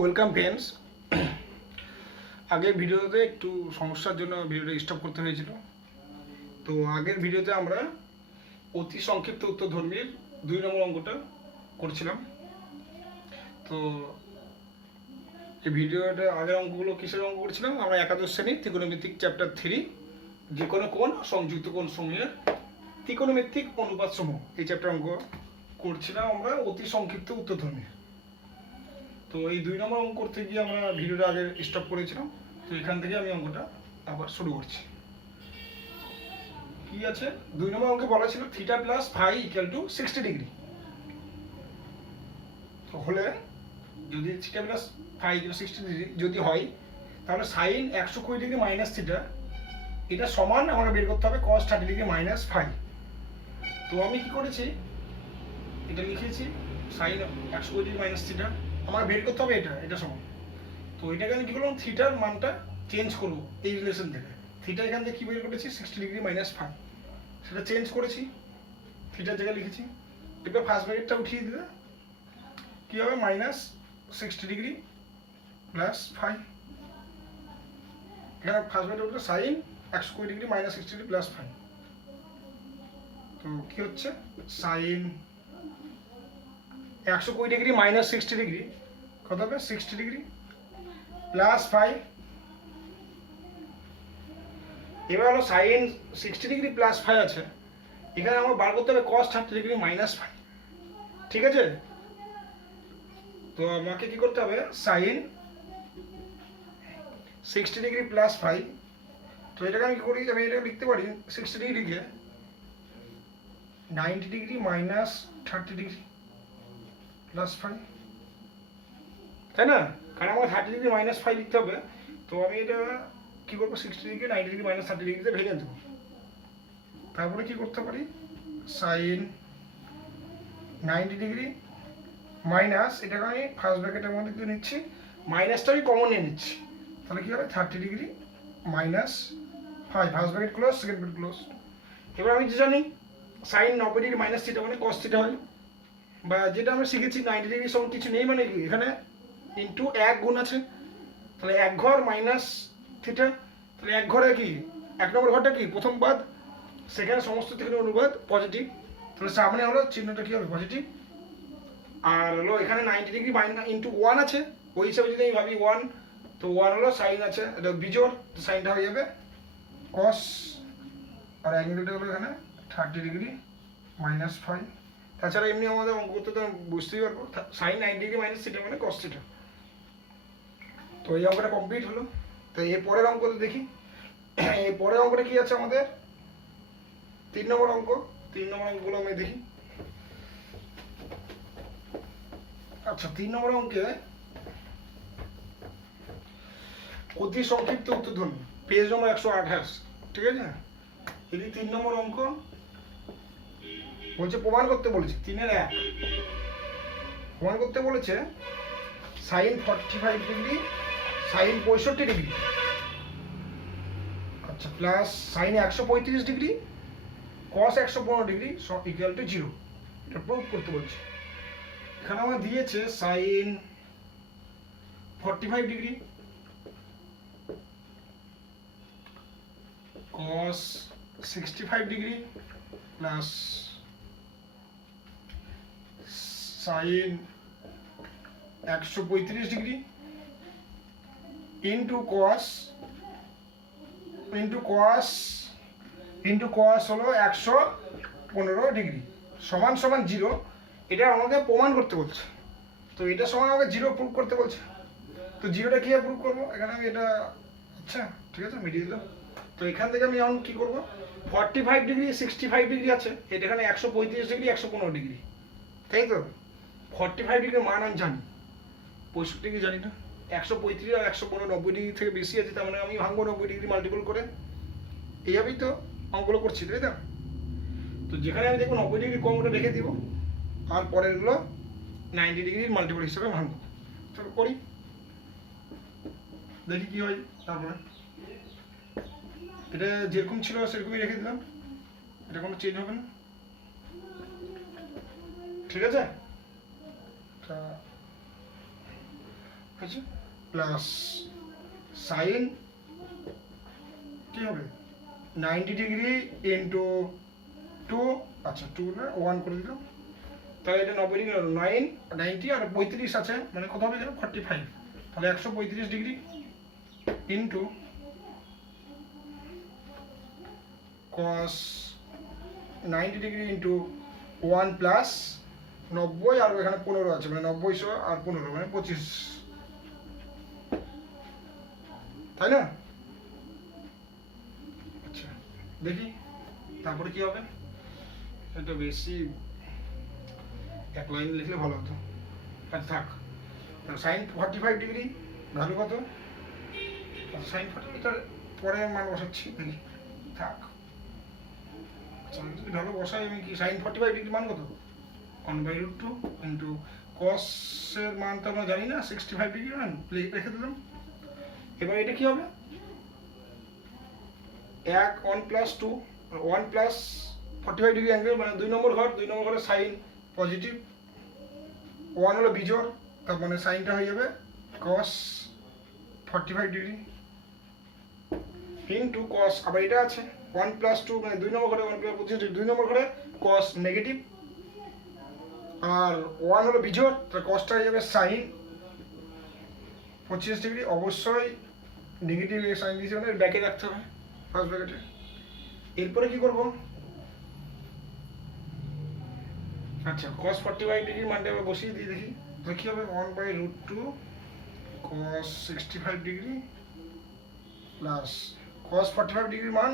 Welcome friends. আগের ভিডিওতে একটু সমস্যার জন্য ভিডিওটা স্টপ করতে হয়েছিল। তো আগের ভিডিওতে আমরা অতি সংক্ষিপ্ত উত্তরধর্মীর 2 নম্বর অঙ্কটা করছিলাম। তো এই ভিডিওটা আগের অঙ্কগুলো কিসের অঙ্ক করছিলাম? আমরা একাদশ শ্রেণী ত্রিকোণমিতিক চ্যাপ্টার 3 যে কোনো কোণ সংযুক্ত কোণ সমূহের ত্রিকোণমিতিক অনুপাত সমূহ এই চ্যাপ্টার অঙ্ক করছিলাম আমরা অতি সংক্ষিপ্ত উত্তরধর্মী। তো এই 2 নম্বর অঙ্ক করতে গিয়ে আমরা ভিডিওটা আগে স্টপ করেছিলাম। তো এখান থেকে আমি অঙ্কটা আবার শুরু করছি। কি আছে? 2 নম্বর অঙ্কে বলা ছিল theta plus phi equal to 60 degree. তো হলে যদি theta plus phi equal 60 degree যদি হয়, তাহলে সাইন 120 ডিগ্রি মাইনাস থিটা এটা সমান আমাকে বের করতে হবে কস 30 ডিগ্রি মাইনাস ফাই। তো আমি কি করেছি, এটা লিখেছি সাইন 120 ডিগ্রি মাইনাস থিটা আমার বের করতে হবে এটা সমান। তো এটাকে আমি কি করলাম, থিটার মানটা চেঞ্জ করবো এই রিলেশন থেকে। থিটা এখান থেকে কি বের করেছি 60 ডিগ্রি মাইনাস ফাই, সেটা চেঞ্জ করেছি, থিটার জায়গায় লিখেছি। এবার ফার্স্ট ব্র্যাকেটটা উঠিয়ে দিলে কি হবে, মাইনাস 60 ডিগ্রি প্লাস ফাই। এখানে ফার্স্ট ব্র্যাকেট উঠলে sine 120 degree minus 60 degree plus phi. তো কি হচ্ছে, সাইন 120 ডিগ্রি মাইনাস 60 ডিগ্রি কত হবে 60 ডিগ্রি প্লাস ফাই। এবার হলো সাইন 60 ডিগ্রি প্লাস ফাই আছে, এখানে আমার বার করতে হবে কস 30 ডিগ্রি মাইনাস ফাই। ঠিক আছে? তো আমাকে কি করতে হবে, সাইন 60 ডিগ্রি প্লাস ফাই। তো এটাকে আমি কি করি, আমি এটা লিখতে পারি 60 ডিগ্রিকে 90 degree minus 30 degree plus phi, তাই না? কারণ আমাকে 30 ডিগ্রি মাইনাস ফাই লিখতে হবে। তো আমি এটা কি করবো, 60 ডিগ্রি 90 ডিগ্রি মাইনাস 30 ডিগ্রিতে ভেঙে দেবো। তারপরে কি করতে পারি, সাইন 90 ডিগ্রি মাইনাস, এটাকে আমি ফার্স্ট ব্র্যাকেটের মধ্যে দিয়ে নিচ্ছি, মাইনাসটা আমি কমন নিয়ে নিচ্ছি। তাহলে কি হবে 30 degree minus phi, first bracket close, second bracket close. এবার আমি যে জানি সাইন 90 ডিগ্রি মাইনাস থিটা মানে কস থিটা হয়, বা যেটা আমরা শিখেছি 90 ডিগ্রির সঙ্গে কিছু নেই মানে কি, এখানে ইন্টু 1 গুণ আছে, তাহলে 1 ঘর মাইনাস থিটা। তাহলে 1 ঘরে কি, 1 নম্বর ঘরটা কি প্রথম পাদ, সেখানে সমস্ত থেকে অনুপাত পজিটিভ, তাহলে সামনে হলো চিহ্নটা কি হবে পজিটিভ। আর হলো এখানে 90 ডিগ্রি মাইনাস ইন্টু 1 আছে, ওই হিসাবে যদি আমি ভাবি 1, তো 1 হলো সাইন আছে, এটা বিজোড়, তো সাইনটা হয়ে যাবে কস, আর অ্যাঙ্গেলটা হলো এখানে 30 ডিগ্রি মাইনাস ফাই। তাছাড়া এমনি আমাদের অঙ্ক করতে তো বুঝতেই পারবো, সাইন 90 ডিগ্রি মাইনাস থিটা মানে কস থিটা। তো এই অঙ্কটা কমপ্লিট হলো। তো এর পরের অঙ্কটা দেখি, এই পরের অঙ্কটা কি আছে আমাদের, 3 নম্বর অঙ্ক। 3 নম্বর অঙ্কগুলো আমি দেখি। আচ্ছা, 3 নম্বর অঙ্কে অতি সংক্ষিপ্ত উত্তরধ্বনি, পেজ নম্বর 128। ঠিক আছে? এই 3 নম্বর অঙ্ক বলছে, প্রমাণ করতে বলেছে 3-এর 1 প্রমাণ করতে বলেছে সাইন 45 ডিগ্রি সাইন 65 ডিগ্রি, আচ্ছা, plus sine 135 degree cos 115 degree সব ইকুয়াল টু 0, এটা প্রুভ করতে বলছে। এখানে আমার দিয়েছে sine 45 degree cos 65 degree plus sine 135 degree into cos হলো 115 ডিগ্রি সমান সমান 0। এটা আমাকে প্রমাণ করতে বলছে। তো এটা সমান আমাকে 0 প্রুভ করতে বলছে। তো 0টা কীভাবে প্রুভ করবো, এখানে আমি এটা, আচ্ছা ঠিক আছে মিটিয়ে দিলাম। তো এখান থেকে আমি এখন কী করবো, 45 ডিগ্রি 65 ডিগ্রি আছে, এটা এখানে 135 ডিগ্রি 115 ডিগ্রি, তাই তো? 45 ডিগ্রির মান আমি জানি, 65 ডিগ্রি জানি না, 135 আর 115 90 ডিগ্রি থেকে বেশি আছে, তার মানে আমি ভাঙবো 90 ডিগ্রি মাল্টিপল করে। এইভাবেই তো অঙ্কগুলো করছি, তাই তো? তো যেখানে আমি দেখবো 90 ডিগ্রি কম, ওটা রেখে দিব, আর পরেরগুলো 90 ডিগ্রির মাল্টিপল হিসেবে ভাঙবো। চলো করি, দেখি কি হয়। তারপরে এটা যেরকম ছিল সেরকমই রেখে দিলাম, এটা কোনো চেঞ্জ হবে না। ঠিক আছে? হয়েছে, প্লাস সাইন কী হবে 90 ডিগ্রি ইন্টু 2, আচ্ছা 2 না 1 করে দিলাম, তাহলে এটা 90 ডিগ্রি 90 আর 35 আছে, মানে কত হবে যেন 45, তাহলে 135 degree into cos 90 degree into 1 plus 90 আর এখানে 15 আছে, মানে 90 আর 15 মানে 25, তাই না? আচ্ছা দেখি তারপরে কি হবে, এটা বেশি এক লাইন লিখলে ভালো হতো। আচ্ছা থাক, সাইন 45 ডিগ্রি ভ্যালু কত, সাইন 40, এটার পরে মান বসাচ্ছি দেখি, থাক। আচ্ছা যদি ভ্যালু বসাই আমি, কি সাইন 45 ডিগ্রি মান কত 1/√2 ইন্টু কসের মান তো আমরা জানি না 65 ডিগ্রি মান, রেখে দিলাম। এবার এটা কি হবে 1 প্লাস 2 1 প্লাস 45 ডিগ্রি অ্যাঙ্গেল, মানে 2 নম্বর ঘরে সাইন পজিটিভ, 1 হলো বিজোড়, তার মানে সাইনটা হয়ে যাবে cos 45 ডিগ্রি ইন্টু cos, আবার এটা আছে 1 প্লাস 2 মানে 2 নম্বর ঘরে 1 প্লাস 25 ডিগ্রি, 2 নম্বর ঘরে cos নেগেটিভ, আর 1 হলো বিজোড়, তাহলে cosটা হয়ে যাবে সাইন 25 ডিগ্রি, অবশ্যই নেগেটিভ সাইন দিয়েছে মানে ব্যাকে রাখতে হবে ফার্স্ট ব্র্যাকেটে। এরপরে কি করব, আচ্ছা cos 45 ডিগ্রি মানটা আমরা বসিয়ে দিই, দেখি তো কি হবে 1/√2 cos 65 degree plus cos 45 degree মান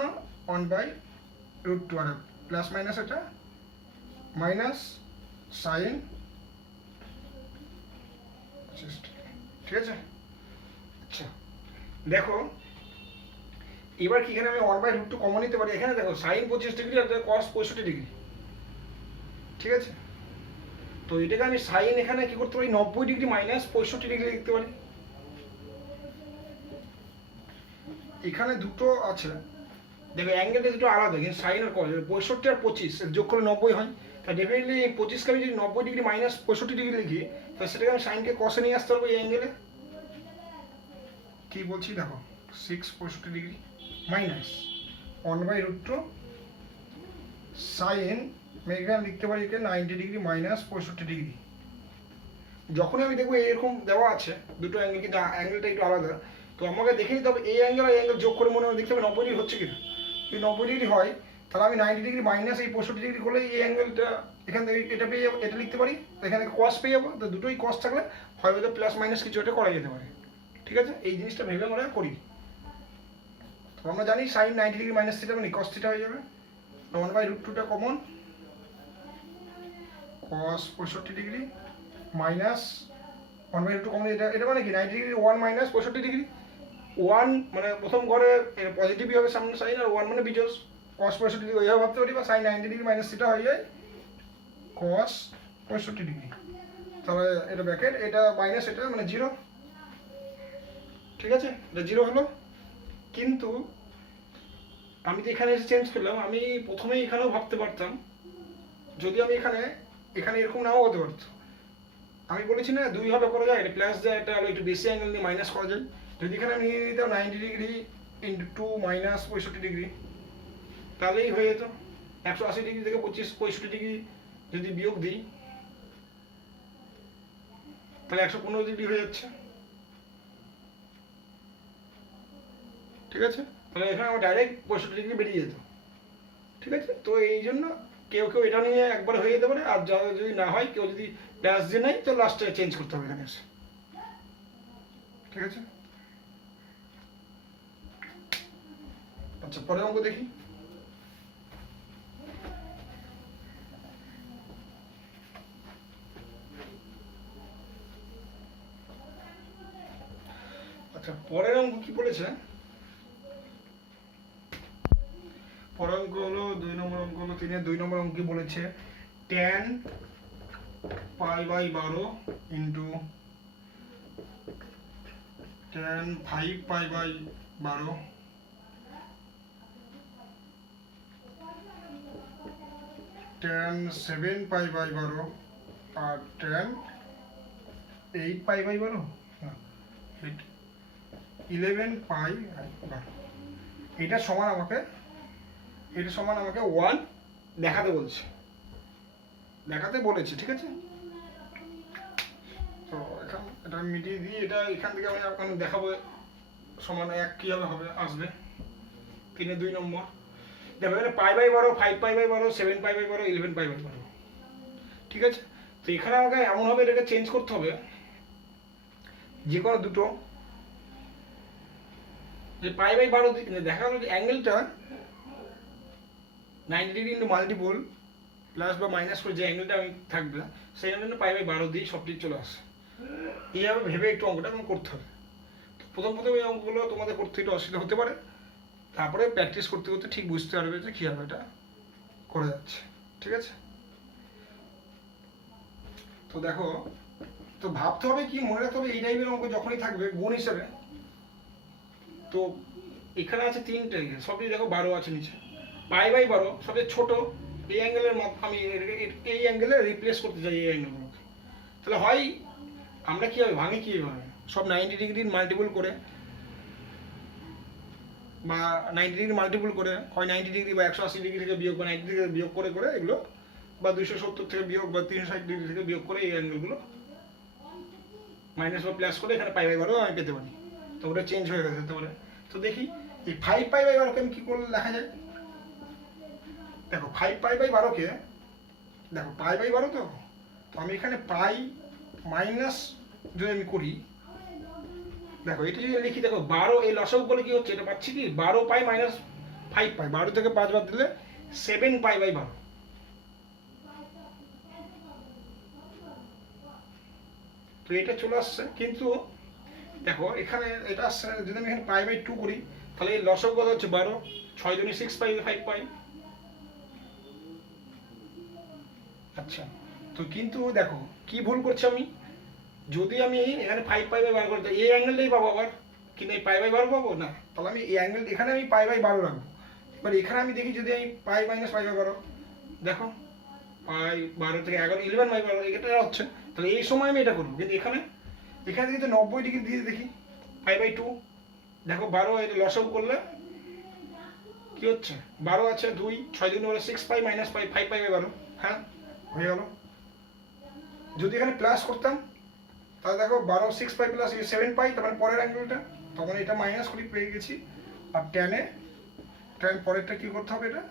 1/√2, আর প্লাস মাইনাস এটা মাইনাস সাইন, ঠিক আছে। আচ্ছা দেখো এবার কি এখানে আমি 1/√2 কমন নিতে পারি, এখানে দেখো সাইন 25 ডিগ্রি আর cos 65 ডিগ্রি, ঠিক আছে। তো এটাকে আমি সাইন এখানে কি করতে পারি 90 ডিগ্রি মাইনাস 65 ডিগ্রি লিখতে পারি, এখানে দুটো আছে দেখো অ্যাঙ্গেলটা দুটো আলাদা, কিন্তু সাইন আর কস 65 আর 25 যোগ করলে 90 হয়, তাই ডেফিনেটলি 25কে আমি যদি 90 ডিগ্রি মাইনাস 65 ডিগ্রি লিখি তাহলে সেটাকে আমি সাইনকে কসে নিয়ে আসতে পারবো এই অ্যাঙ্গেলে, কি বলছি দেখো 65 ডিগ্রি মাইনাস 1/√2 সাইন, আমি এখানে লিখতে পারি একে 90 ডিগ্রি মাইনাস 65 ডিগ্রি। যখনই আমি দেখবো এরকম দেওয়া আছে দুটো অ্যাঙ্গেল কিন্তু অ্যাঙ্গেলটা একটু আলাদা, তো আমাকে দেখে নিতে হবে এই অ্যাঙ্গেল আর এই অ্যাঙ্গেল যোগ করে মনে হয় দেখতে হবে 90 ডিগ্রি হচ্ছে কিনা, যদি 90 ডিগ্রি হয় তাহলে আমি 90 ডিগ্রি মাইনাস এই 65 ডিগ্রি করলে এই অ্যাঙ্গেলটা এখান থেকে এটা পেয়ে যাবো, এটা লিখতে পারি, এখানে কস পেয়ে যাবো, তো দুটোই কস থাকলে হয় হয়তো প্লাস মাইনাস কিছু একটা করা যেতে পারে, ঠিক আছে। এই জিনিসটা ভেবে আমরা করি, তো আমরা জানি সাইন 90 ডিগ্রি মাইনাস থিটা মানে কস থিটা হয়ে যাবে, 1/√2টা common, cos 65 degree minus 1/√2 common, এটা মানে কি 90 ডিগ্রি 1 মাইনাস 65 ডিগ্রি, 1 মানে প্রথম ঘরে পজিটিভই হবে সামনে সাইন, আর 1 মানে বিজোড়, cos 65 ডিগ্রি ওইভাবে ভাবতে পারি, বা সাইন 90 ডিগ্রি মাইনাস থিটা হয়ে যায় cos 65 ডিগ্রি, তাহলে এটা ব্র্যাকেট, এটা মাইনাস এটা মানে 0, ঠিক আছে, এটা 0 হলো। কিন্তু আমি তো এখানে এসে চেঞ্জ করলাম, আমি প্রথমেই এখানেও ভাবতে পারতাম যদি আমি এখানে এরকম নাও হতে পারতো, আমি বলেছি না দুইভাবে করা যায়, এটা প্লাস যায়, এটা হলো একটু বেশি অ্যাঙ্গেল নিয়ে মাইনাস করা যায়, যদি এখানে আমি নিয়ে নিতাম 90 ডিগ্রি ইন্টু 2 মাইনাস 65 ডিগ্রি তাহলেই হয়ে যেত, 180 ডিগ্রি থেকে 65 ডিগ্রি যদি বিয়োগ দিই তাহলে 115 ডিগ্রি হয়ে যাচ্ছে, ঠিক আছে, তাহলে এখানে আমার ডাইরেক্ট 65 ডিগ্রি বেরিয়ে যেত, ঠিক আছে। তো এই জন্য কেউ এটা নিয়ে একবার হয়ে যেতে পারে, আর যদি না হয় কেউ যদি প্লাস দিয়ে নেয় তো লাস্টে চেঞ্জ করতে হবে এখানে এসে, ঠিক আছে। আচ্ছা পরের অঙ্ক দেখি, আচ্ছা পরের অঙ্ক কি বলেছে, পরের অঙ্ক হলো 2 নম্বর অঙ্ক হলো 3-এর 2 নম্বর অঙ্ক কি বলেছে, tan π/12 ইন্টু tan 5π/12 tan 7π/12 আর tan 8π/12, 11 পাই 12, এটা সমান আমাকে 1 দেখাতে বলছে, ঠিক আছে। তো এখন এটা মিটিয়ে দিয়ে এটা এখান থেকে আমি আপনাকে দেখাবো সমান 1 কীভাবে হবে আসবে 3 2 নম্বর। দেখো এখানে π/12, 5π/12, 7π/12, 11π/12, ঠিক আছে। তো এখানে আমাকে এমনভাবে এটাকে চেঞ্জ করতে হবে যে কোনো দুটো, যে π/12 দেখা গেলো যে অ্যাঙ্গেলটা 90 ডিগ্রি ইন্টু মাল্টিপল প্লাস বা মাইনাস করে যে অ্যাঙ্গেলটা আমি থাকবে সেই অ্যাঙ্গেলটা π/12 দিয়ে সব ঠিক চলে আসে। এইভাবে ভেবে একটু অঙ্কটা আমার করতে হবে। তো প্রথম এই অঙ্কগুলো তোমাদের করতে একটু অসুবিধা হতে পারে, তারপরে প্র্যাকটিস করতে করতে ঠিক বুঝতে পারবে যে কীভাবে এটা করা যাচ্ছে, ঠিক আছে। তো দেখো, তো ভাবতে হবে কি, মনে রাখতে হবে এই টাইপের অঙ্ক যখনই থাকবে গুণ হিসেবে, তো এখানে আছে 3টে, সবই দেখো 12 আছে নিচে, π/12 সবচেয়ে ছোট এই অ্যাঙ্গেলের আমি এই অ্যাঙ্গেলে রিপ্লেস করতে চাই এই অ্যাঙ্গেলগুলোকে। তাহলে হয় আমরা কীভাবে ভাঙি, কীভাবে সব 90 ডিগ্রির মাল্টিপল করে বা 90 ডিগ্রি মাল্টিপল করে, হয় 90 ডিগ্রি বা 180 ডিগ্রি থেকে বিয়োগ বা 90 ডিগ্রি থেকে বিয়োগ করে এগুলো, বা 270 থেকে বিয়োগ বা 360 ডিগ্রি থেকে বিয়োগ করে এই অ্যাঙ্গেলগুলো মাইনাস বা প্লাস করে এখানে π/12 আমি পেতে পারি। তো ওটা চেঞ্জ হয়ে যেতে পারে। তো দেখি এই 5π/12কে আমি কী করলে লেখা যায়। দেখো 5π/12কে, দেখো π/12 তো আমি এখানে পাই মাইনাস যদি আমি করি, দেখো এটা যদি লিখি, দেখো 12 এই লসাগু বলে কি হচ্ছে, এটা পাচ্ছি কি 12π মাইনাস 5π, 12 থেকে 5 বাদ দিলে 7π/12। তো এটা চলে আসছে, কিন্তু দেখো এখানে এটা আসছে, যদি আমি এখানে π/2 করি তাহলে এই লসাগু কত হচ্ছে 12, 6 দুনি 6π, 5π। আচ্ছা, তো কিন্তু দেখো কি ভুল করছি আমি, যদি আমি এখানে 5π/12 করতে এই অ্যাঙ্গেলটাই পাবো আবার, কিন্তু এই π/12 পাবো না, তাহলে আমি এই অ্যাঙ্গেল এখানে আমি π/12 রাখবো। এবার এখানে আমি দেখি যদি আমি π - π/12, দেখো π/12 থেকে 11/12 এটা হচ্ছে, তাহলে এই সময় আমি এটা করবো। কিন্তু এখানে কিন্তু 90 ডিগ্রি দিয়ে দেখি π/2, দেখো 12 এটা লসাগু করলে কি হচ্ছে 12 আছে 2, 6 দুগুণে 6π মাইনাস 5π/12, হ্যাঁ হয়ে গেল। যদি এখানে প্লাস করতাম তাহলে দেখো 12 6π প্লাস 7π, তারপরে পরের অ্যাঙ্গেলটা, তখন এটা মাইনাস করে পেয়ে গেছি। আর ট্যান পরেরটা কি করতে হবে, এটা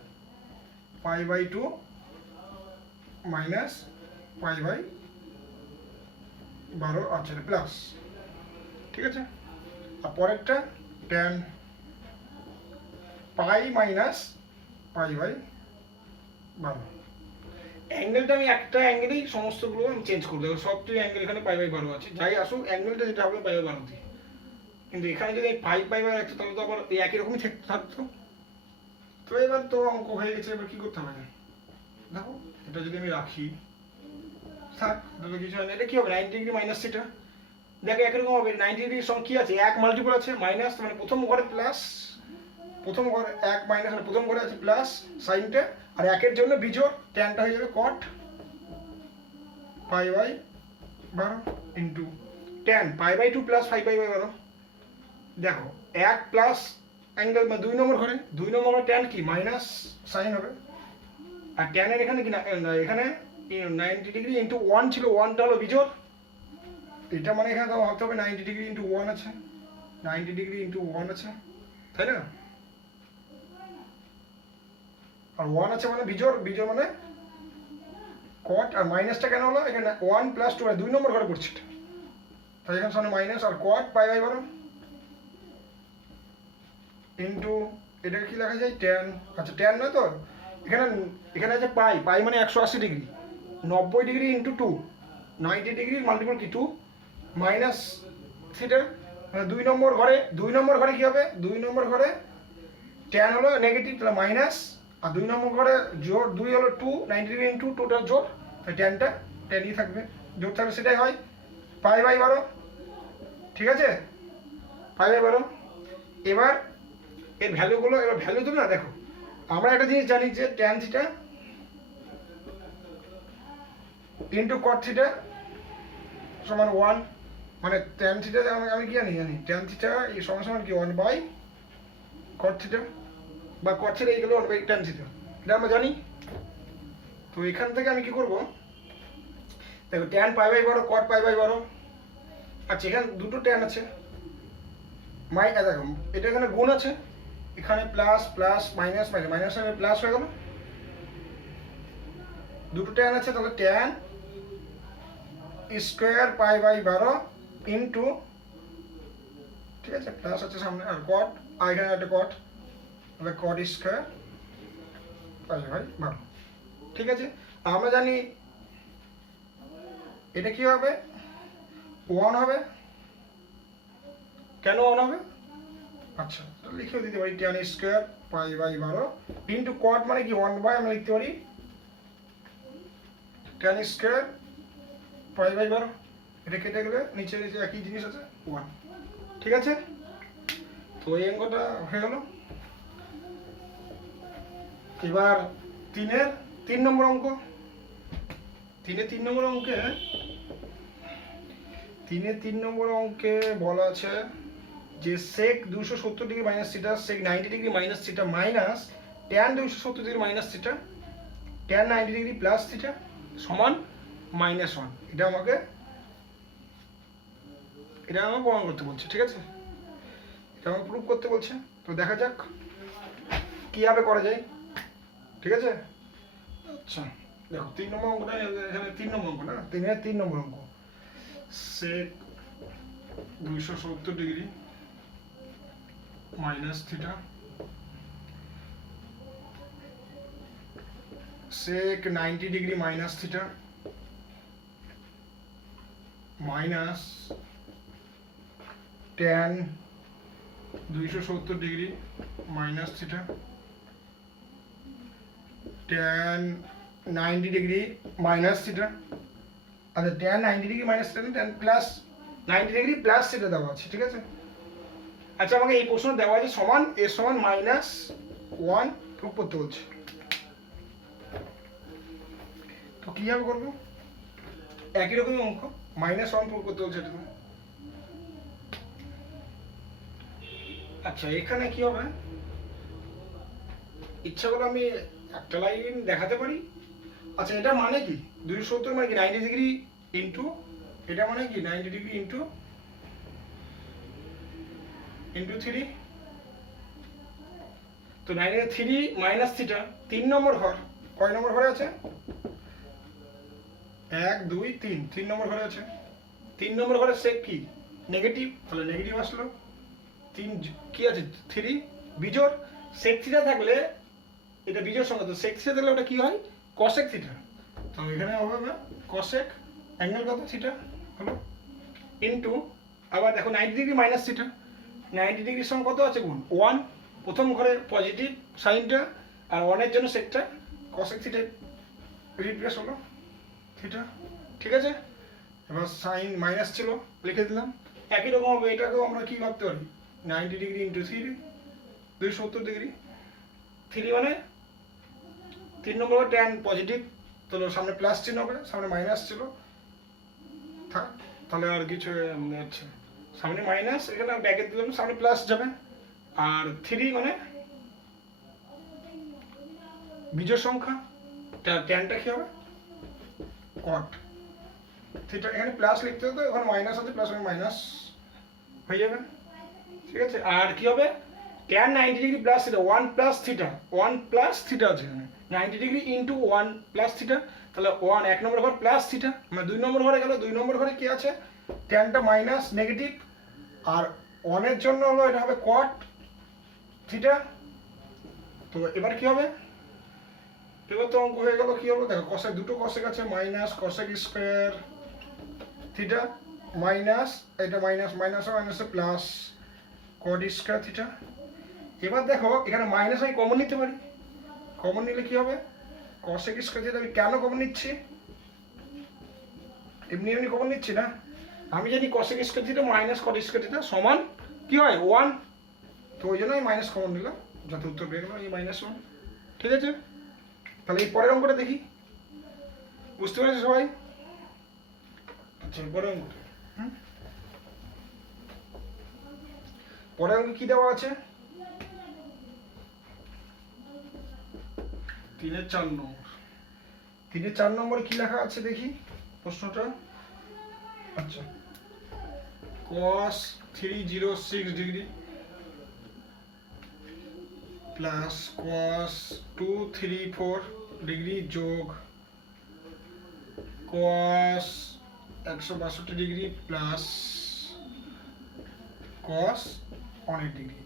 π/2 মাইনাস π/12, আচ্ছা প্লাস, ঠিক আছে। আর পরেরটা ট্যান π মাইনাস π/12। অ্যাঙ্গেলটা আমি একটা অ্যাঙ্গেলেই সমস্তগুলো আমি চেঞ্জ করে দেবো, সবচেয়ে অ্যাঙ্গেল এখানে π/12 আছে, যাই আসুক অ্যাঙ্গেলটা যেটা হবে π/12 দিয়ে। কিন্তু এখানে যদি 5π/12 রাখতো তাহলে তো আবার এই একই রকমই থাকতো। তো এবার তো অঙ্ক হয়ে গেছে, এবার কী করতে হবে, দেখো এটা যদি আমি রাখি থাক, তাহলে কিছু হয় না। এটা কী হবে 90 ডিগ্রি মাইনাস থিটা, দেখো একরকম হবে। 90 ডিগ্রির সঙ্গে কী আছে, 1 মাল্টিপল আছে মাইনাস, মানে প্রথম ঘরে প্লাস, প্রথম ঘরে 1 মাইনাস, মানে প্রথম ঘরে আছে প্লাস সাইনটা, আর 1-এর জন্য বিজোড় ট্যানটা হয়ে যাবে কট π/12 ইন্টু ট্যান π/2 প্লাস 5π/12। দেখো 1 প্লাস অ্যাঙ্গেল মানে 2 নম্বর ঘরে, 2 নম্বর ঘরে ট্যান কি মাইনাস সাইন হবে, আর ট্যানের এখানে কি না, এখানে 90 ডিগ্রি ইন্টু 1 ছিল, 1টা হলো বিজোড়, এটা মানে এখানে তো ভাবতে হবে 90 ডিগ্রি ইন্টু 1 আছে, 90 ডিগ্রি ইন্টু 1 আছে, তাই না। আর 1 আছে মানে বিজোড় মানে কট, আর মাইনাসটা কেন হলো, এখানে 1 প্লাস 2 2 নম্বর ঘরে পড়ছে এটা, তাই এখানে সামনে মাইনাস, আর কট π/12 ইন্টু এটাকে কি লেখা যায় ট্যান, আচ্ছা ট্যান নয় তো, এখানে আছে π মানে 180 ডিগ্রি, 90 ডিগ্রি ইন্টু 2, 90 ডিগ্রির মাল্টিপল কি 2 মাইনাস থিটা, মানে 2 নম্বর ঘরে কি হবে, 2 নম্বর ঘরে ট্যান হলো নেগেটিভ, তাহলে মাইনাস, আর 2 নম্বর ঘরে জোর 2 হলো 2, 90 ডিগ্রি ইন্টু 2টা জোর, তাই ট্যানই থাকবে, জোর থাকবে, সেটাই হয় π/12, ঠিক আছে π/12। এবার এর ভ্যালুগুলো, এবার ভ্যালু দেবে না, দেখো আমরা একটা জিনিস জানি যে tan theta into cot theta সমান 1, মানে ট্যান থিটা আমি কি জানি ট্যান থিটা এই সমান সমান কি 1/cot থিটা বা cot থিটা এই গেল 1/tan থিটা, এটা আমরা জানি। তো এখান থেকে আমি কি করব, দেখো ট্যান π/12 cot π/12, আচ্ছা এখানে দুটো ট্যান আছে, দেখো এটা এখানে গুণ আছে, এখানে plus plus minus minus minus হয়ে প্লাস হয়ে গেল, দুটো ট্যান আছে, তাহলে ট্যান স্কোয়ার π/12 ইন্টু, ঠিক আছে প্লাস আছে সামনে আর কট, আর এখানে একটা কট, তাহলে কট স্কোয়ার π/12, ঠিক আছে। আমরা জানি এটা কি হবে, 1 হবে, কেন 1 হবে, আচ্ছা লিখেও দিতে পারি ট্যান স্কোয়ার π/12 ইন্টু কট মানে কি 1/, আমরা লিখতে পারি ট্যান স্কোয়ার π/12, এটা কেটে গেলে নিচে নিচে একই জিনিস আছে 1, ঠিক আছে। তো এই অঙ্কটা হয়ে গেল। এবার 3 নম্বর অঙ্ক, 3 নম্বর অঙ্কে বলা আছে যে sec 270 degree minus theta, sec 90 degree minus theta minus tan 270 degree minus theta, tan 90 degree plus theta সমান -1। এটা আমাকে প্রমাণ করতে বলছে, ঠিক আছে, এটা আমাকে প্রুভ করতে বলছে। তো দেখা যাক কিভাবে করা যায়, ঠিক আছে। আচ্ছা দেখো 3 নম্বর অঙ্কটা, এখানে 3 নম্বর অঙ্ক না, 3 নম্বর অঙ্ক, sec 270 degree minus theta, sec 90 degree minus theta minus tan 270 degree minus theta, tan 90 degree minus theta, আচ্ছা tan 90 degree minus theta, tan plus 90 degree plus theta দেওয়া আছে, ঠিক আছে। আচ্ছা আমাকে এই প্রশ্ন দেওয়া আছে সমান এর সমান -1 প্রুভ করতে বলছে। তো কিভাবে করবো, একই রকমই অঙ্ক, -1 প্রুভ করতে বলছে এটা। আচ্ছা এখানে কি হবে, ইচ্ছা করলে আমি একটা লাইন দেখাতে পারি। আচ্ছা এটা মানে কি 270 মানে কি 90 ডিগ্রি ইন্টু, এটা মানে কি 90 ডিগ্রি ইন্টু 3, তো 3 মাইনাস থিটা 3 নম্বর ঘর, কয় নম্বর ঘরে আছে, 1 2 3 নম্বর ঘরে আছে, 3 নম্বর ঘরে সেক কি নেগেটিভ, তাহলে নেগেটিভ আসলো, 3 কি আছে 3 বিজোড়, সেক থিটা থাকলে এটা বিজোড় সংখ্যা, তো সেক থিটা থাকলে ওটা কি হয় কসেক থিটা, তো এখানে হবে কসেক অ্যাঙ্গেল কত থিটা হলো ইন্টু, আবার দেখো 90 ডিগ্রি মাইনাস থিটা, 90 ডিগ্রির সঙ্গে কত আছে গুণ 1, প্রথম ঘরে পজিটিভ সাইনটা আর 1 এর জন্য সেকটা কসেক থিটা রিপ্লেস হলো থিটা, ঠিক আছে। এবার সাইন মাইনাস ছিল লিখে দিলাম, একই রকম হবে এটাকেও আমরা কি ভাবতে পারি 90 ডিগ্রি ইন্টু 3 270 ডিগ্রি, 3 মানে 3 নম্বর ট্যান পজিটিভ, তাহলে সামনে প্লাস চিহ্ন হবে, সামনে মাইনাস ছিল থাক, তাহলে আর কিছু হচ্ছে সামনে মাইনাস, এখানে ব্যাকেট দিলাম সামনে প্লাস যাবে, আর 3 মানে বিজোড় সংখ্যা, ট্যানটা কি হবে কট থিটা, এখানে প্লাস লিখতে হতো, ওখানে মাইনাস আছে, প্লাস মাইনাস হয়ে যাবে, ঠিক আছে। আর কি হবে tan 90 degree plus theta 1 plus theta, 1 plus theta আছে এখানে 90 ডিগ্রি ইন্টু 1 প্লাস থিটা, তাহলে 1 1 নম্বর ঘর প্লাস থিটা, মানে 2 নম্বর ঘরে গেল, 2 নম্বর ঘরে কি আছে ট্যানটা মাইনাস নেগেটিভ, আর 1 এর জন্য হলো এটা হবে কট থিটা। তো এবার কি হবে, এবার তো অঙ্ক হয়ে গেল, কি হলো দেখো কসেক, দুটো কসেক আছে, minus cosec square theta minus এটা minus minus minus plus cot square theta. এবার দেখো এখানে মাইনাস আমি কমন নিতে পারি, কমন নিলে কি হবে কসেক স্কোয়ার থিটা, আমি কেন কমন নিচ্ছি, এমনি এমনি কমন নিচ্ছি না, আমি জানি কসেক স্কোয়ার থিটা মাইনাস কট স্কোয়ার থিটা সমান কি হয় 1, তো ওই জন্য আমি মাইনাস কমন নিলাম, যাতে উত্তর পেয়ে গেলাম এই -1, ঠিক আছে। তাহলে এই পরের অঙ্কটা দেখি, বুঝতে পেরেছো সবাই, আচ্ছা পরের অঙ্কটা পরের অঙ্কে কি দেওয়া আছে? 3-এর 4 নম্বর। 3-এর 4 নম্বরে কি লেখা আছে দেখি প্রশ্নটা। আচ্ছা, cos 306 degree plus cos 234 degree যোগ cos 162 degree plus cos 1 degree,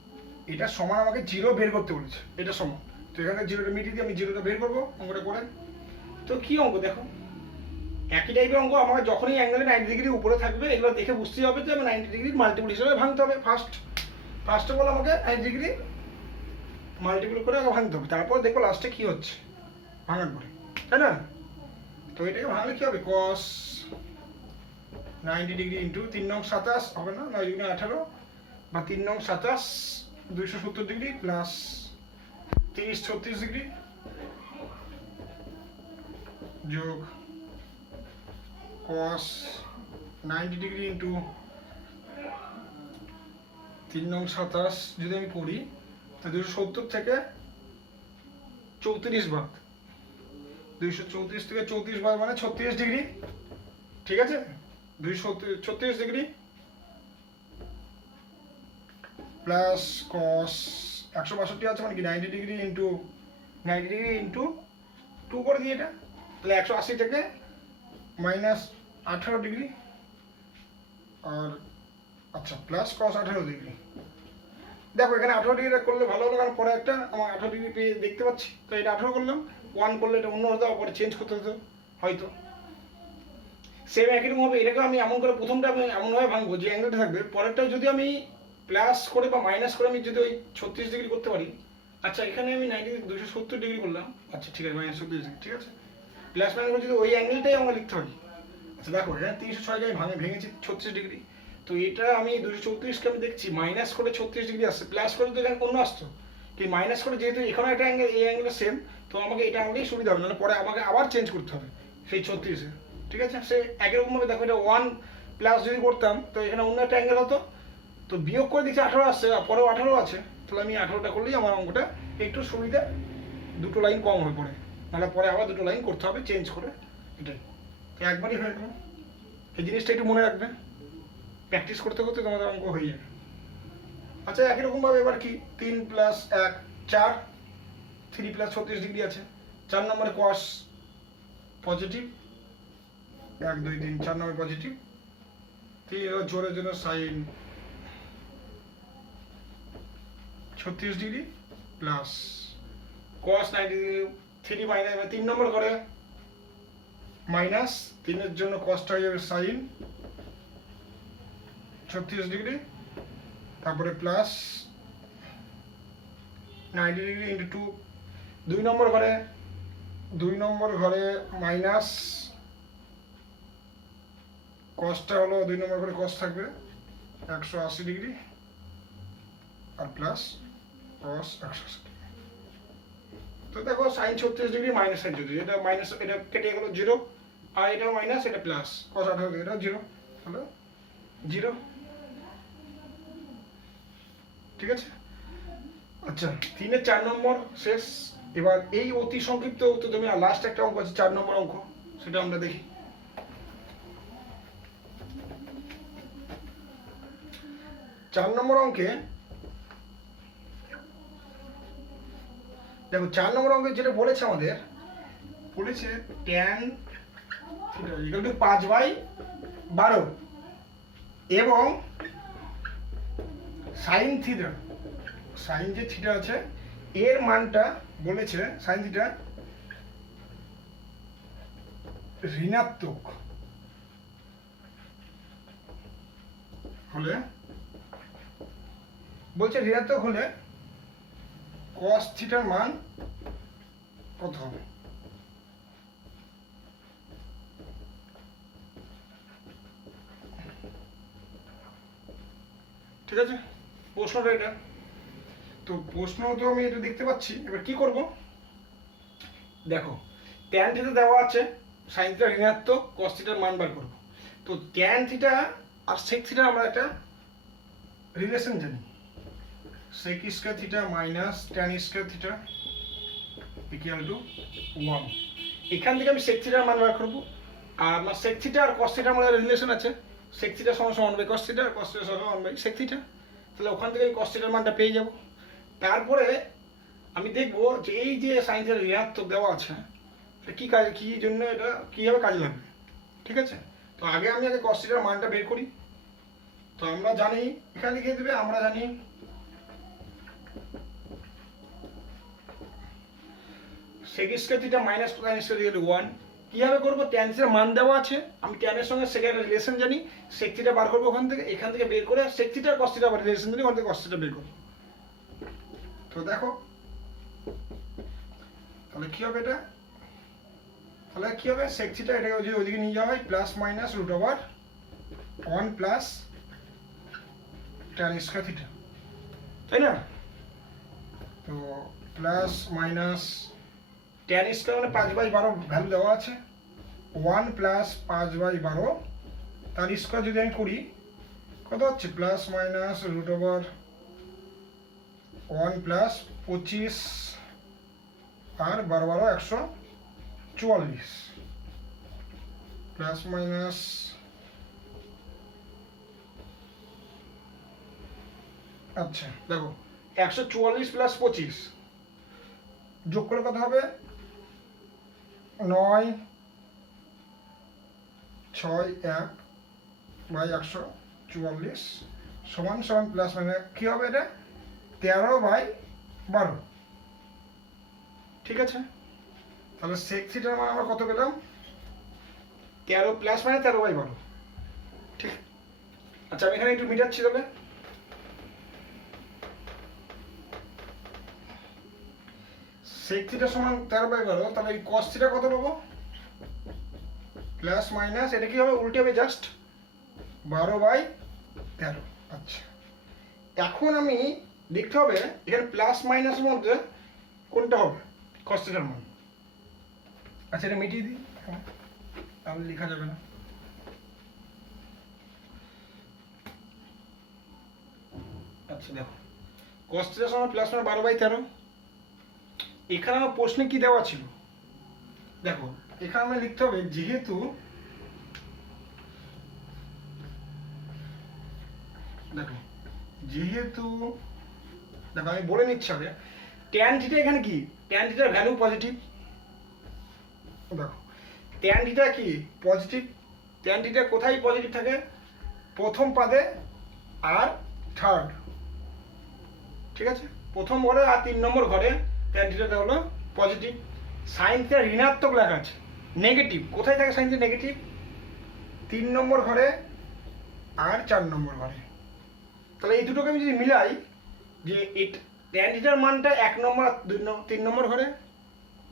এটা সমান আমাকে 0 বের করতে বলেছে। এটা সমান, তো এখানে 0টা মিটিয়ে দিয়ে আমি 0টা বের করবো অঙ্কটা করে। তো কি অঙ্ক দেখো, একই টাইপের অঙ্ক। আমাকে যখনই অ্যাঙ্গেলে 90 ডিগ্রি উপরে থাকবে এগুলো দেখে বুঝতেই হবে যে আমি 90 ডিগ্রির মাল্টিপল হিসেবে ভাঙতে হবে। ফার্স্ট অফ অল আমাকে 90 ডিগ্রি মাল্টিপল করে আগে ভাঙতে হবে, তারপর দেখবো লাস্টে কি হচ্ছে ভাঙার পরে, তাই না? তো এটাকে ভাঙলে কি হবে, cos 90 ডিগ্রি ইন্টু 3 নং 27 হবে না, 9 গুণে 18 বা 3 নং 27 270 ডিগ্রি প্লাস 30 36 ডিগ্রি যোগ cos 90 ডিগ্রি ইন্টু 3 নং 27 যদি আমি করি তো 270 থেকে 34 বাদ, 234 থেকে 34 বাদ মানে 36 ডিগ্রি, ঠিক আছে? 236 ডিগ্রি প্লাস cos 162 আছে মানে কি 90 ডিগ্রি ইন্টু 90 ডিগ্রি ইন্টু 2 করে দিই, এটা তাহলে 180 থেকে মাইনাস 18 ডিগ্রি আর আচ্ছা প্লাস cos 18 ডিগ্রি। দেখো এখানে 18 ডিগ্রিটা করলে ভালো হলো, কারণ পরে একটা আমার 18 ডিগ্রি পেয়ে দেখতে পাচ্ছি, তো এটা 18 করলাম। 1 করলে এটা অন্য হতো, পরে চেঞ্জ করতে হতো হয়তো। সেম একই রকম হবে, এটাকে আমি এমন করে প্রথমটা আমি এমনভাবে ভাঙবো যে অ্যাঙ্গেলটা থাকবে, পরেরটাও যদি আমি প্লাস করে বা মাইনাস করে আমি যদি ওই 36 ডিগ্রি করতে পারি। আচ্ছা এখানে আমি 270 ডিগ্রি করলাম, আচ্ছা ঠিক আছে মাইনাস 36 ডিগ্রি, ঠিক আছে। প্লাস মাইনাস করে যদি ওই অ্যাঙ্গেলটাই আমরা লিখতে পারি। আচ্ছা দেখো এখানে 306 জায়গায় ভেঙেছি 36 ডিগ্রি, তো এটা আমি 234কে আমি দেখছি মাইনাস করে 36 ডিগ্রি আসছে, প্লাস করে তো এখানে অন্য আসতো, কি মাইনাস করে যেহেতু এখানে একটা অ্যাঙ্গেল এই অ্যাঙ্গেলটা সেম, তো আমাকে এটা আনলেই সুবিধা হবে, নাহলে পরে আমাকে আবার চেঞ্জ করতে হবে সেই 36-এ, ঠিক আছে। সে একই রকমভাবে দেখো এটা 1 প্লাস যদি করতাম তো এখানে অন্য একটা অ্যাঙ্গেল হতো, তো বিয়োগ করে দিচ্ছি 18 আসছে, আর পরেও 18 আছে, তাহলে আমি 18টা করলেই আমার অঙ্কটা একটু সুবিধা, দুটো লাইন কম হয়ে পড়ে, নাহলে পরে আবার দুটো লাইন করতে হবে চেঞ্জ করে, এটাই তো একবারই হয়ে গেল। এই জিনিসটা একটু মনে রাখবে, প্র্যাকটিস করতে করতে তোমাদের অঙ্ক হয়ে যাবে। আচ্ছা একই রকমভাবে এবার কি 3 প্লাস 1 4, 3 প্লাস 36 ডিগ্রি আছে, 4 নম্বরে cos পজিটিভ 1 2 3 4 নম্বরে পজিটিভ, 3 জোরের জন্য sine 36 degree plus cos 90 degree 3 minus 3 নম্বর করে মাইনাস 3-এর জন্য cosটা হয়ে যাবে সাইন 36 ডিগ্রি, তারপরে প্লাস 90 ডিগ্রি ইন্টু 2 নম্বর ঘরে মাইনাস কসটা হলো 2 নম্বর ঘরে কস থাকবে 180 ডিগ্রি আর প্লাস কস 180 ডিগ্রি। তো দেখো সাইন 36 ডিগ্রি মাইনাস সাইন 36, এটা মাইনাস, এটা কেটে গেল 0, আর এটাও মাইনাস, এটা প্লাস কস 18 ডিগ্রি, এটা 0 হলো 0, ঠিক আছে। আচ্ছা 3-এর 4 নম্বর শেষ। এবার এই অতি সংক্ষিপ্ত উত্তর তুমি লাস্ট একটা অঙ্ক আছে 4 নম্বর অঙ্ক, সেটা আমরা দেখি। 4 নম্বর অঙ্কে দেখো 4 নম্বর অঙ্কে যেটা বলেছে আমাদের, বলেছে tan থিটা ইকুয়াল টু 5/12 এবং সাইন থিটা, সাইন যে থিটা আছে এর মানটা বলেছে সাইন থিটা ঋণাত্মক হলে, বলছে ঋণাত্মক হলে cos থিটার মান কত হবে। ঠিক আছে প্রশ্নটা এটা, তো প্রশ্ন তো আমি এটা দেখতে পাচ্ছি। এবার কি করব দেখো, tan থিটা দেওয়া আছে, sin থিটা ঋণাত্মক, cos থিটার মান বার করব। তো tan থিটা আর sec থিটা আমরা একটা রিলেশন জানি, sec square theta minus tan square theta equal to 1। এখান থেকে আমি sec থিটার মান বার করব। আর আমার sec থিটা আর cos থিটার মধ্যে রিলেশন আছে, sec থিটা সমান সমান 1 বাই cos থিটা আর cos থিটা সমান 1 বাই sec থিটা। তাহলে ওখান থেকে আমি cos থিটার মানটা পেয়ে যাব। তারপরে আমি দেখব যে এই যে sin থিটার ঋণাত্মক দেওয়া আছে এটা কি কাজ, কি জন্য এটা কিভাবে কাজে লাগবে, ঠিক আছে। তো আগে cos থিটার মানটা বের করি। তো আমরা জানি এখানে লিখে দেবে, আমরা জানি sec square theta minus tan square equal to 1। কিভাবে করব, tan থিটার মান দেওয়া আছে, আমি tan এর সঙ্গে sec এর রিলেশন জানি, sec থিটা বার করব ওখান থেকে, এখান থেকে বের করে sec থিটা আর cos থিটা বার রিলেশন জানি, ওখান থেকে cos থিটা বের করব। তো দেখো তাহলে কি হবে এটা, তাহলে কি হবে sec থিটা এটাকে যদি ওইদিকে নিয়ে যাওয়া হয় plus minus root over 1 plus tan square theta, তাই না। তো প্লাস মাইনাস tan স্কয়ার মানে 5/12 ভ্যালু দেওয়া আছে, 1 প্লাস 5/12 তার স্কয়ার যদি আমি করি কত হচ্ছে, plus minus root over 1 plus 25 আর 12 144 প্লাস মাইনাস আচ্ছা দেখো 144 প্লাস 25 যোগ করে কত হবে, 9 6 1 বাই 144 সমান সমান প্লাস মানে কি হবে এটা 13/12, ঠিক আছে। তাহলে sec থিটার মান আমরা কত পেলাম, 13 প্লাস মানে 13/12, ঠিক। আচ্ছা আমি এখানে একটু মিটাচ্ছি, তবে sec থিটা সমান 13/12, তাহলে এই cos থিটা কত পাবো, প্লাস মাইনাস এটা কি হবে উল্টে হবে জাস্ট 12/13। আচ্ছা এখন আমি লিখতে হবে এখানে প্লাস মাইনাসের মধ্যে কোনটা হবে cos থিটার মান। আচ্ছা এটা মিটিয়ে দিই, তাহলে লেখা যাবে না। আচ্ছা দেখো cos থিটা সমান প্লাস মানে 12/13। এখানে আমার প্রশ্নে কি দেওয়া ছিল, দেখো এখানে আমরা লিখতে হবে যেহেতু দেখো আমি বলে নিচ্ছি আগে, tan থিটা এখানে কি, tan থিটার ভ্যালু পজিটিভ, দেখো tan থিটা কি পজিটিভ, tan থিটা কোথায় পজিটিভ থাকে, প্রথম পাদে আর থার্ড, ঠিক আছে, প্রথম ঘরে আর 3 নম্বর ঘরে tan থিটাটা হলো পজিটিভ। sin থিটা ঋণাত্মক লেখা আছে, নেগেটিভ কোথায় থাকে, sin থিটা নেগেটিভ 3 নম্বর ঘরে আর 4 নম্বর ঘরে। তাহলে এই দুটোকে আমি যদি মিলাই যে tan থিটার মানটা 1 নম্বর আর 3 নম্বর ঘরে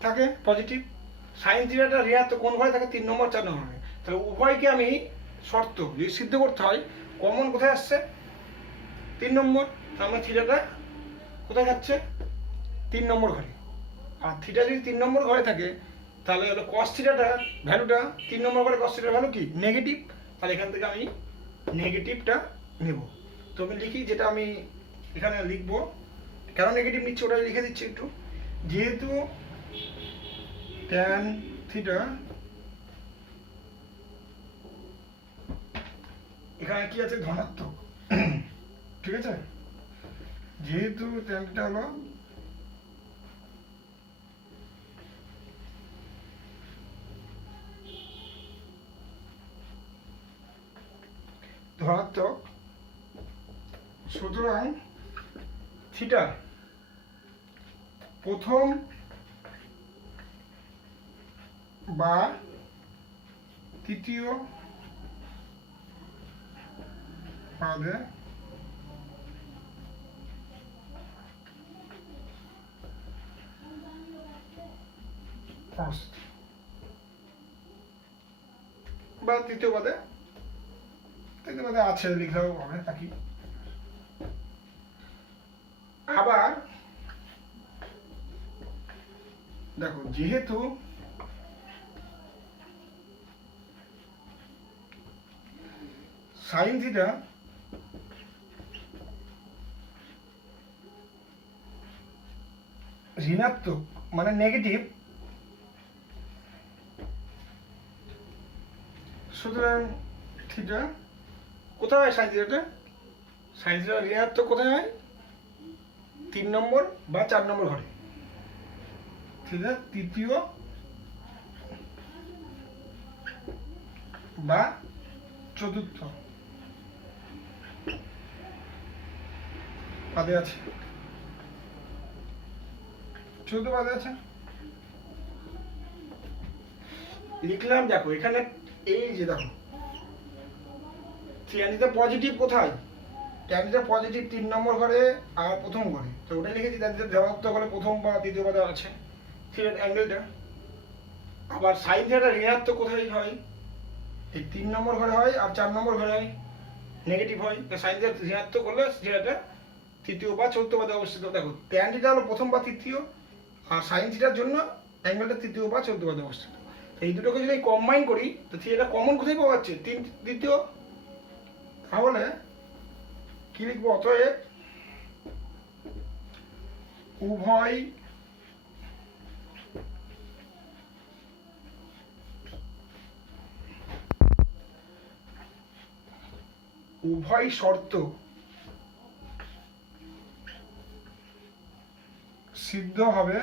থাকে পজিটিভ, sin থিটাটা ঋণাত্মক কোন ঘরে থাকে 3 নম্বর 4 নম্বর ঘরে। তাহলে উভয়কে আমি শর্ত যদি সিদ্ধ করতে হয়, কমন কোথায় আসছে 3 নম্বর, তার মানে থিটাটা কোথায় যাচ্ছে 3 নম্বর ঘরে। আর থিটা যদি 3 নম্বর ঘরে থাকে তাহলে হলো cos থিটাটা ভ্যালুটা 3 নম্বর ঘরে cos থিটার ভ্যালু কি নেগেটিভ, তাহলে এখান থেকে আমি নেগেটিভটা নেব। তো আমি লিখি যেটা আমি এখানে লিখবো, কেন নেগেটিভ নিচ্ছি ওটা লিখে দিচ্ছি একটু, যেহেতু tan থিটা এখানে কি আছে ধনাত্মক, ঠিক আছে, যেহেতু tan থিটা হলো ধনাত্মক, সুতরাং থিটা প্রথম বা তৃতীয় পাদে বা তৃতীয় পদে আছে লিখলেও হবে একই। আবার দেখো যেহেতু sin থিটা ঋণাত্মক মানে নেগেটিভ, সুতরাং থিটা কোথায় হয় সাইন থিটাটা? সাইন থিটা ঋণাত্মক কোথায় হয়? 3 নম্বর বা 4 নম্বর ঘরে। থিটা তৃতীয় বা চতুর্থ পাদে আছে, চতুর্থ পাদে আছে। লিখলাম, দেখো এখানে এই যে দেখো থিটা পজিটিভ কোথায়? ট্যান থিটা পজিটিভ 3 নম্বর ঘরে আর প্রথম ঘরে, তো ওটাই লিখেছি। ট্যান থিটা ধনাত্মক ঘরে প্রথম বা তৃতীয় পদে আছে থিটার অ্যাঙ্গেলটা। আবার সাইন থিটা ঋণাত্মক কোথায় হয়? এই 3 নম্বর ঘরে হয় আর 4 নম্বর ঘরে হয়, নেগেটিভ হয়। তো সাইন থিটা ঋণাত্মক করলে থিটাটা তৃতীয় বা চতুর্থ পদে অবস্থিত। দেখো ট্যান থিটা হলো প্রথম বা তৃতীয়, আর সাইন থিটার জন্য অ্যাঙ্গেলটা তৃতীয় বা চতুর্থ পদে অবস্থিত। এই দুটোকে যদি কম্বাইন করি তো থিটাটা কমন কোথায় পাওয়া যাচ্ছে? তৃতীয়। তাহলে কি লিখবো? অতএব উভয় শর্ত সিদ্ধ হবে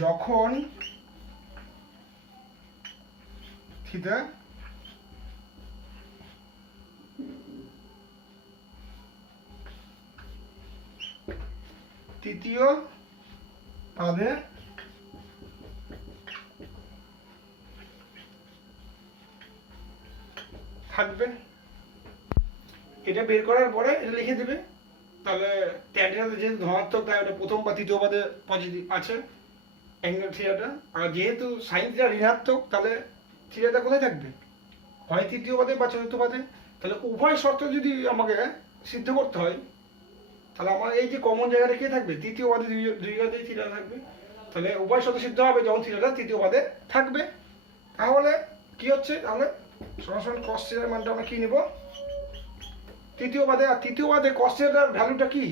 যখন থিটা তৃতীয় পাদে থাকবে। এটা বের করার পরে এটা লিখে দেবে। তাহলে ট্যান থিটা যেহেতু ধনাত্মক, তাই ওটা প্রথম বা তৃতীয় পদে পজিটিভ আছে অ্যাঙ্গেল থিটাটা। আর যেহেতু সাইন থিটা ঋণাত্মক, তাহলে থিটাটা কোথায় থাকবে? হয় তৃতীয় পদে বা চতুর্থ পদে। তাহলে উভয় শর্ত যদি আমাকে সিদ্ধ করতে হয়, তাহলে আমার এই যে কমন জায়গাটা কে থাকবে? তৃতীয় পদে দুই পদেই থিটা থাকবে। তাহলে উভয় শর্ত সিদ্ধ হবে যখন থিটাটা তৃতীয় পদে থাকবে। তাহলে কি হচ্ছে? তাহলে সরাসরি কস থিটার মানটা আমরা কি নেব? তৃতীয় পদে। আর তৃতীয় পদে কস থিটার ভ্যালুটা কি?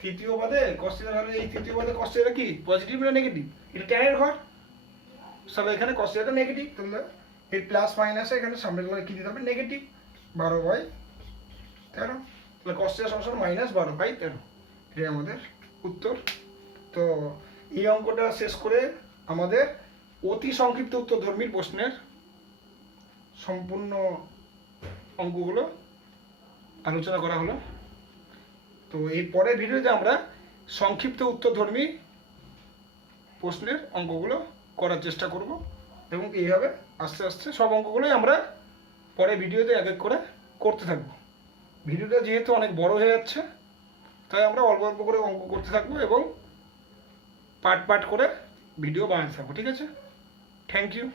তৃতীয় পদে কস থিটার ভ্যালু, এই তৃতীয় পদে কস থিটা কি পজিটিভ না নেগেটিভ? এটা ট্যানের ঘর, তাহলে এখানে কস থিটাটা নেগেটিভ। তাহলে এই প্লাস মাইনাসে এখানে সামনে কি দিতে হবে? নেগেটিভ। 12/13। তাহলে কস থিটা সমান -12/13। এটাই আমাদের উত্তর। তো এই অঙ্কটা শেষ করে আমাদের অতি সংক্ষিপ্ত উত্তরধর্মীর প্রশ্নের সম্পূর্ণ অঙ্কগুলো আলোচনা করা হলো। তো এই পরের ভিডিওতে আমরা সংক্ষিপ্ত উত্তরধর্মী প্রশ্নের অঙ্কগুলো করার চেষ্টা করব, এবং এইভাবে আস্তে আস্তে সব অঙ্কগুলোই আমরা পরে ভিডিওতে এক এক করে করতে থাকবো। ভিডিওটা যেহেতু অনেক বড় হয়ে যাচ্ছে, তাই আমরা অল্প অল্প করে অঙ্ক করতে থাকবো এবং পার্ট পার্ট করে ভিডিও বানাতে থাকবো। ঠিক আছে? Thank you.